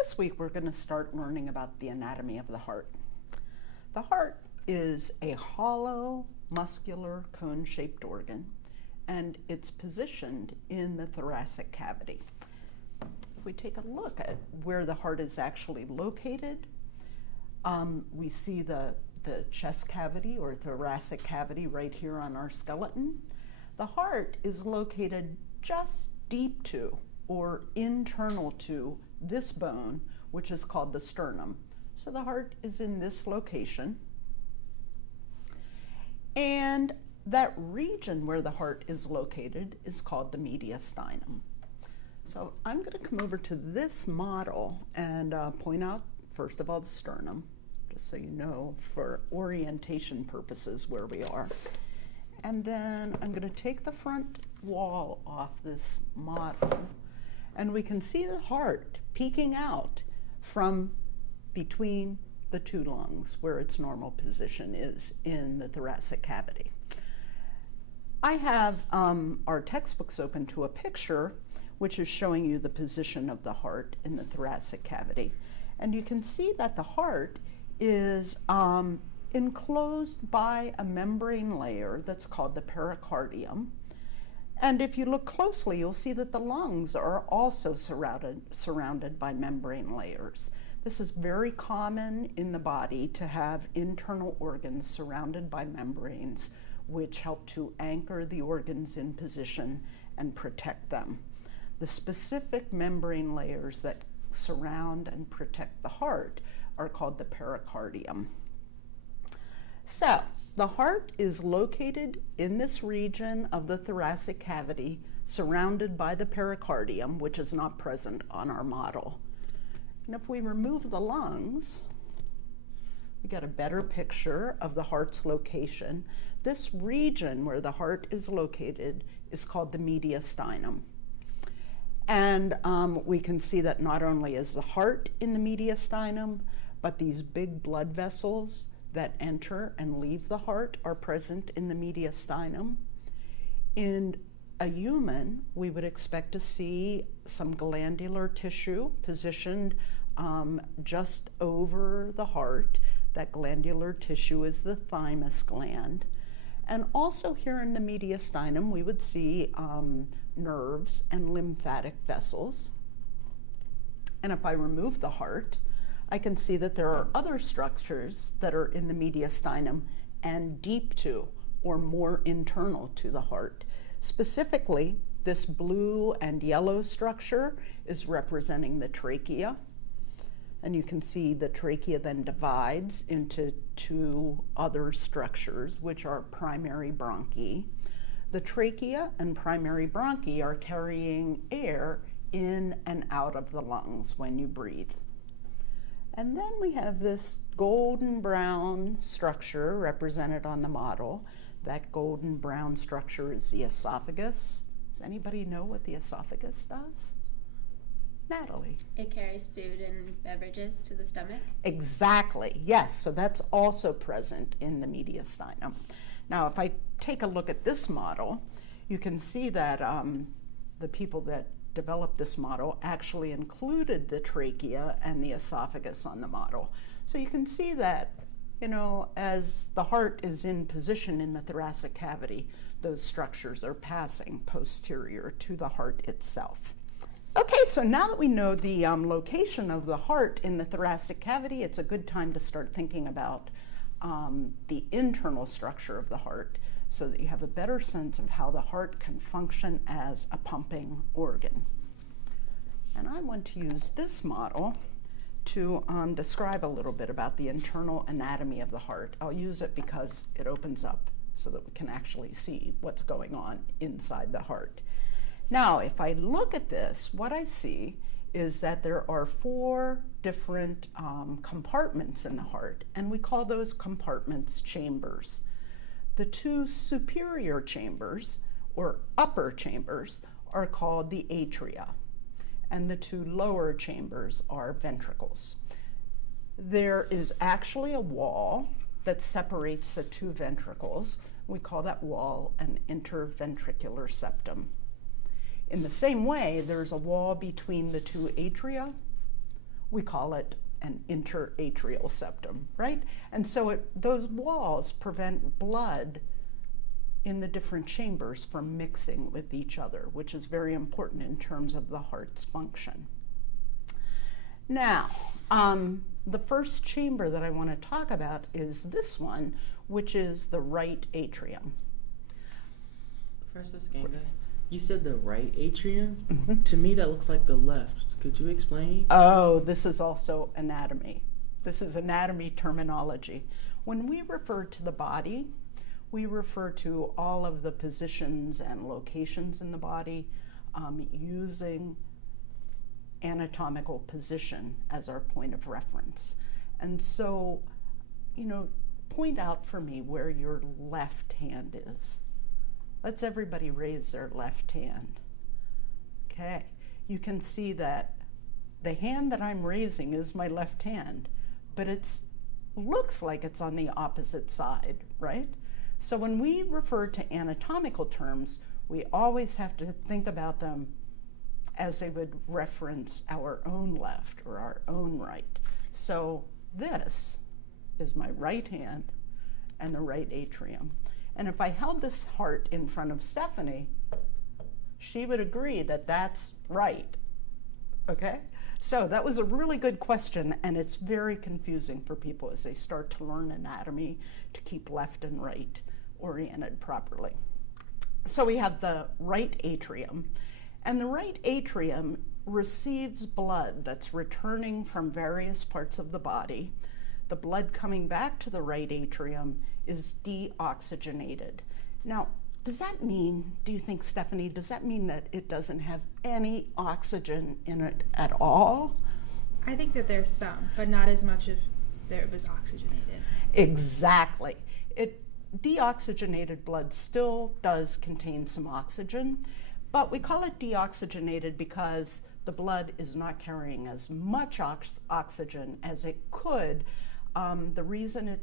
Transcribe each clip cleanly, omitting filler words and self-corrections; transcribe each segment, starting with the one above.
This week we're going to start learning about the anatomy of the heart. The heart is a hollow, muscular, cone-shaped organ, and it's positioned in the thoracic cavity. If we take a look at where the heart is actually located, we see the chest cavity or thoracic cavity right here on our skeleton. The heart is located just deep to or internal to this bone, which is called the sternum. So the heart is in this location. And that region where the heart is located is called the mediastinum. So I'm going to come over to this model and point out, first of all, the sternum, just so you know for orientation purposes where we are. And then I'm going to take the front wall off this model, and we can see the heart peeking out from between the two lungs where its normal position is in the thoracic cavity. I have our textbooks open to a picture which is showing you the position of the heart in the thoracic cavity. And you can see that the heart is enclosed by a membrane layer that's called the pericardium. And if you look closely, you'll see that the lungs are also surrounded by membrane layers. This is very common in the body to have internal organs surrounded by membranes, which help to anchor the organs in position and protect them. The specific membrane layers that surround and protect the heart are called the pericardium. So, the heart is located in this region of the thoracic cavity, surrounded by the pericardium, which is not present on our model. And if we remove the lungs, we get a better picture of the heart's location. This region where the heart is located is called the mediastinum. And we can see that not only is the heart in the mediastinum, but these big blood vessels that enter and leave the heart are present in the mediastinum. In a human, we would expect to see some glandular tissue positioned just over the heart. That glandular tissue is the thymus gland. And also here in the mediastinum, we would see nerves and lymphatic vessels. And if I remove the heart, I can see that there are other structures that are in the mediastinum and deep to or more internal to the heart. Specifically, this blue and yellow structure is representing the trachea. And you can see the trachea then divides into two other structures, which are primary bronchi. The trachea and primary bronchi are carrying air in and out of the lungs when you breathe. And then we have this golden brown structure represented on the model. That golden brown structure is the esophagus. Does anybody know what the esophagus does? Natalie. It carries food and beverages to the stomach? Exactly, yes. So that's also present in the mediastinum. Now, if I take a look at this model, you can see that the people that developed this model actually included the trachea and the esophagus on the model. So you can see that, you know, as the heart is in position in the thoracic cavity, those structures are passing posterior to the heart itself. Okay, so now that we know the location of the heart in the thoracic cavity, it's a good time to start thinking about the internal structure of the heart so that you have a better sense of how the heart can function as a pumping organ. And I want to use this model to describe a little bit about the internal anatomy of the heart. I'll use it because it opens up so that we can actually see what's going on inside the heart. Now, if I look at this, what I see is that there are four different compartments in the heart, and we call those compartments chambers. The two superior chambers, or upper chambers, are called the atria, and the two lower chambers are ventricles. There is actually a wall that separates the two ventricles. We call that wall an interventricular septum. In the same way, there's a wall between the two atria, we call it an interatrial septum, right? And so those walls prevent blood in the different chambers from mixing with each other, which is very important in terms of the heart's function. Now, the first chamber that I want to talk about is this one, which is the right atrium. Professor Schanga, you said the right atrium? Mm-hmm. To me, that looks like the left. Could you explain? Oh, this is also anatomy. This is anatomy terminology. When we refer to the body, we refer to all of the positions and locations in the body using anatomical position as our point of reference. And so, point out for me where your left hand is. Let's everybody raise their left hand. Okay, you can see that the hand that I'm raising is my left hand, but it looks like it's on the opposite side, right? So when we refer to anatomical terms, we always have to think about them as they would reference our own left or our own right. So this is my right hand and the right atrium. And if I held this heart in front of Stephanie, she would agree that that's right, okay? So that was a really good question, and it's very confusing for people as they start to learn anatomy to keep left and right oriented properly. So we have the right atrium, and the right atrium receives blood that's returning from various parts of the body. The blood coming back to the right atrium is deoxygenated. Now, does that mean, do you think, Stephanie, does that mean that it doesn't have any oxygen in it at all? I think that there's some, but not as much if there was oxygenated. Exactly. Deoxygenated blood still does contain some oxygen, but we call it deoxygenated because the blood is not carrying as much oxygen as it could. The reason it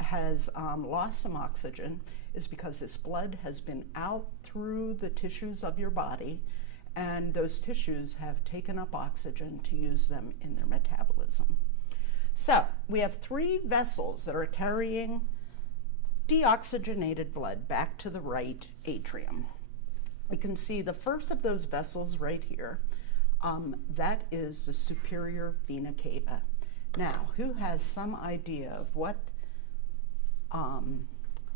has lost some oxygen is because this blood has been out through the tissues of your body, and those tissues have taken up oxygen to use them in their metabolism. So we have 3 vessels that are carrying deoxygenated blood back to the right atrium. We can see the first of those vessels right here. That is the superior vena cava. Now, who has some idea of what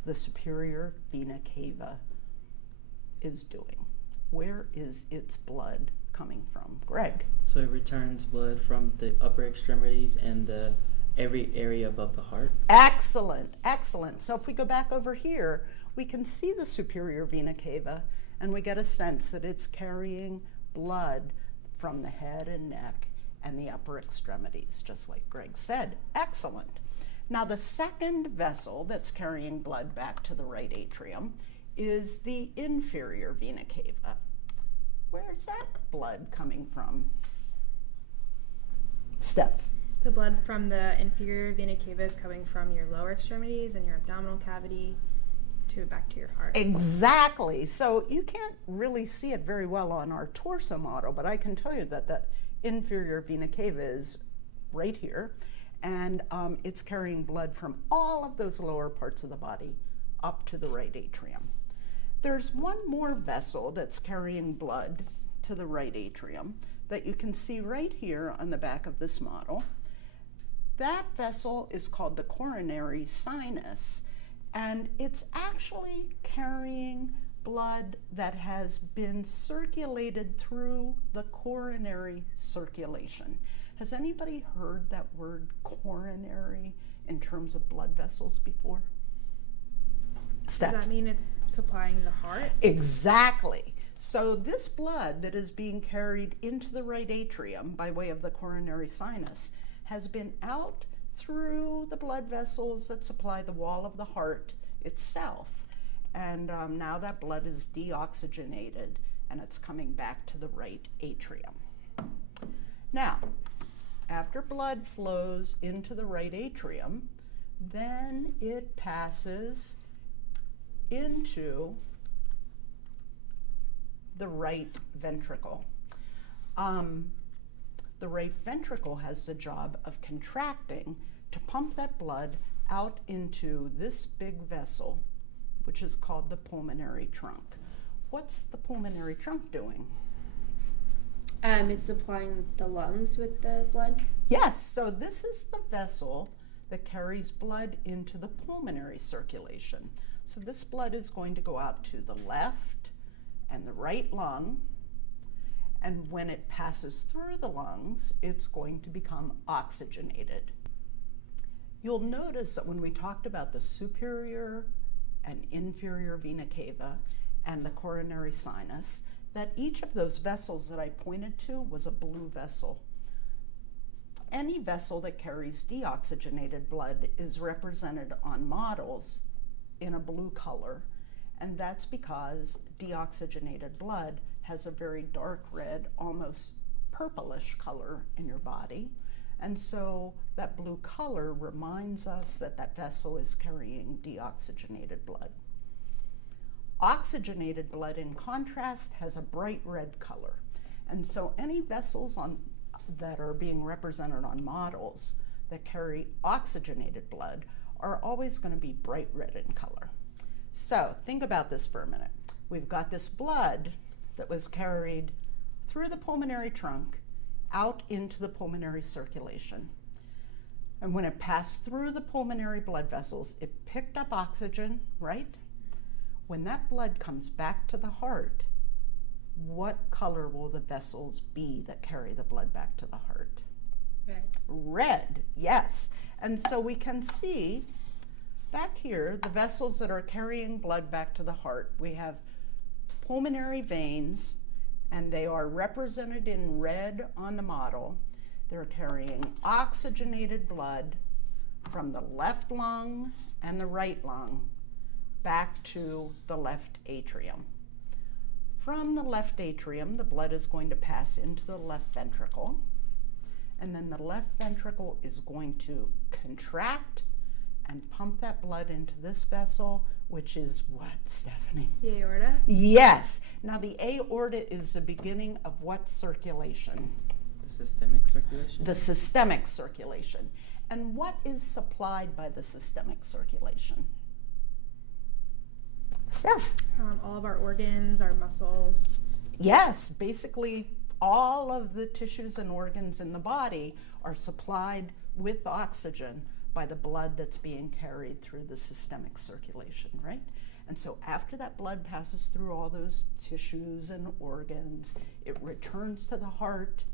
the superior vena cava is doing? Where is its blood coming from? Greg? So it returns blood from the upper extremities and every area above the heart. Excellent, excellent. So if we go back over here, we can see the superior vena cava, and we get a sense that it's carrying blood from the head and neck and the upper extremities, just like Greg said. Excellent. Now the second vessel that's carrying blood back to the right atrium is the inferior vena cava. Where's that blood coming from? Steph? The blood from the inferior vena cava is coming from your lower extremities and your abdominal cavity back to your heart. Exactly. So you can't really see it very well on our torso model, but I can tell you that the inferior vena cava is right here, and it's carrying blood from all of those lower parts of the body up to the right atrium. There's one more vessel that's carrying blood to the right atrium that you can see right here on the back of this model. That vessel is called the coronary sinus, and it's actually carrying blood that has been circulated through the coronary circulation. Has anybody heard that word coronary in terms of blood vessels before? Steph? Does that mean it's supplying the heart? Exactly. So this blood that is being carried into the right atrium by way of the coronary sinus has been out through the blood vessels that supply the wall of the heart itself. And now that blood is deoxygenated and it's coming back to the right atrium. Now, after blood flows into the right atrium, then it passes into the right ventricle. the right ventricle has the job of contracting to pump that blood out into this big vessel, which is called the pulmonary trunk. What's the pulmonary trunk doing? It's supplying the lungs with the blood. Yes, so this is the vessel that carries blood into the pulmonary circulation. So this blood is going to go out to the left and the right lung, and when it passes through the lungs, it's going to become oxygenated. You'll notice that when we talked about the superior and inferior vena cava and the coronary sinus, that each of those vessels that I pointed to was a blue vessel. Any vessel that carries deoxygenated blood is represented on models in a blue color, and that's because deoxygenated blood has a very dark red, almost purplish color in your body, and so that blue color reminds us that that vessel is carrying deoxygenated blood. Oxygenated blood, in contrast, has a bright red color, and so any vessels that are being represented on models that carry oxygenated blood are always going to be bright red in color. So think about this for a minute. We've got this blood that was carried through the pulmonary trunk out into the pulmonary circulation. And when it passed through the pulmonary blood vessels, it picked up oxygen, right? When that blood comes back to the heart, what color will the vessels be that carry the blood back to the heart? Red. Red, yes. And so we can see back here the vessels that are carrying blood back to the heart. We have pulmonary veins, and they are represented in red on the model. They're carrying oxygenated blood from the left lung and the right lung back to the left atrium. From the left atrium, the blood is going to pass into the left ventricle, and then the left ventricle is going to contract and pump that blood into this vessel, which is what, Stephanie? The aorta? Yes. Now the aorta is the beginning of what circulation? The systemic circulation? The systemic circulation. And what is supplied by the systemic circulation? Steph? All of our organs, our muscles. Yes, basically all of the tissues and organs in the body are supplied with oxygen by the blood that's being carried through the systemic circulation, right? And so after that blood passes through all those tissues and organs, it returns to the heart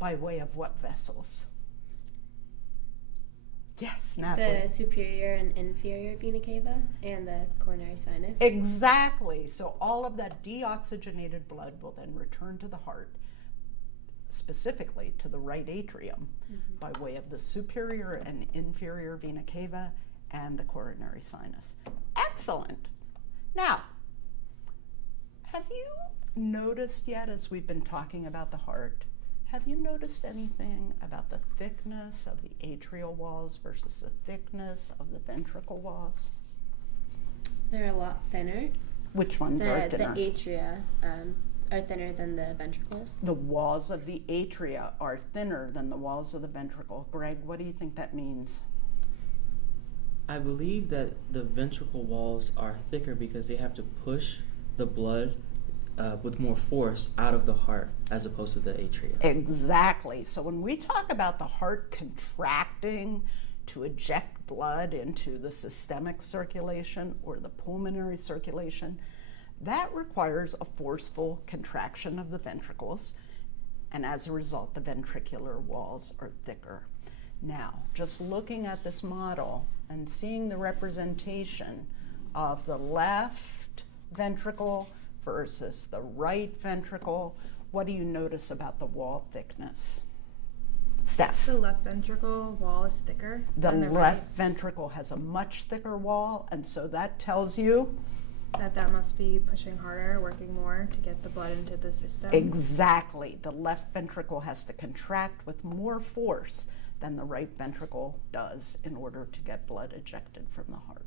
by way of what vessels? Yes, Natalie. The superior and inferior vena cava and the coronary sinus. Exactly. So all of that deoxygenated blood will then return to the heart, specifically to the right atrium, by way of the superior and inferior vena cava and the coronary sinus. Excellent. Now, have you noticed yet, as we've been talking about the heart, have you noticed anything about the thickness of the atrial walls versus the thickness of the ventricle walls? They're a lot thinner. Which ones are thinner? The atria are thinner than the ventricles. The walls of the atria are thinner than the walls of the ventricle. Greg, what do you think that means? I believe that the ventricle walls are thicker because they have to push the blood with more force out of the heart as opposed to the atria. Exactly. So when we talk about the heart contracting to eject blood into the systemic circulation or the pulmonary circulation, that requires a forceful contraction of the ventricles, and as a result, the ventricular walls are thicker. Now, just looking at this model and seeing the representation of the left ventricle versus the right ventricle, what do you notice about the wall thickness? Steph? The left ventricle wall is thicker The than the left right. ventricle has a much thicker wall, and so that tells you That must be pushing harder, working more to get the blood into the system. exactly. The left ventricle has to contract with more force than the right ventricle does in order to get blood ejected from the heart.